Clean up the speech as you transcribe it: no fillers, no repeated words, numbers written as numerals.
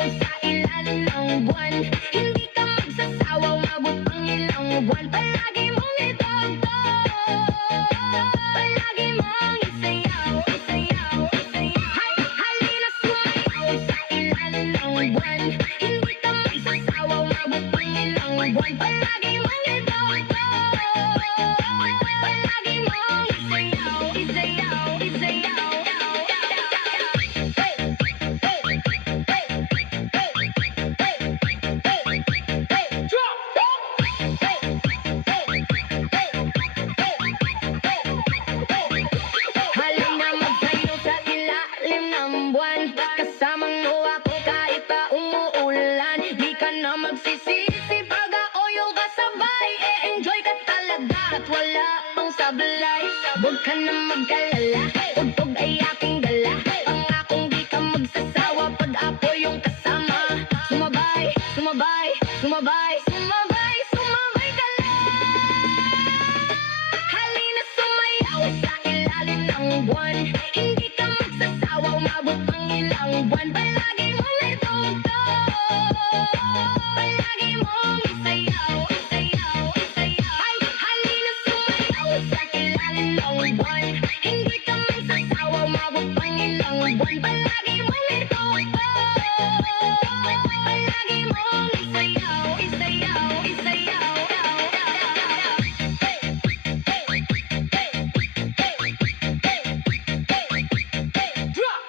sa ilalim ng buwan. Hindi ka magsasawa, umabot ang ilang buwan. Palagi mong itoto, palagi mong isayaw, isayaw, isayaw. Halina sumayaw sa ilalim ng buwan. Hindi ka magsasawa, umabot ang ilang buwan. Palagi mong itoto, palagi mong isayaw, isayaw, isayaw. Halina magsayaw sa ilalim ng buwan. Kasamang mo ako kahit pa umuulan. Di ka na magsisisi pag aoyo kasabay. E-enjoy ka talaga at wala pang sablay. Huwag ka na mag-alala, tugtog ay aking dala. Pangakong di ka magsasawa pag apoy yung kasama. Sumabay, sumabay, sumabay, sumabay, sumabay ka lang. Halina sumayaw sa ilalim ng buwan. Hindi ka magsasawa, umabot ang ilang buwan. Palagi mong ituto, palagi mong isayaw, isayaw, isayaw. Ay, halina sumayaw sa ilalim ng buwan. Hindi ka magsasawa, umabot ang ilang buwan. Palagi mong ituto, palagi mong isayaw, isayaw, isayaw. Drop!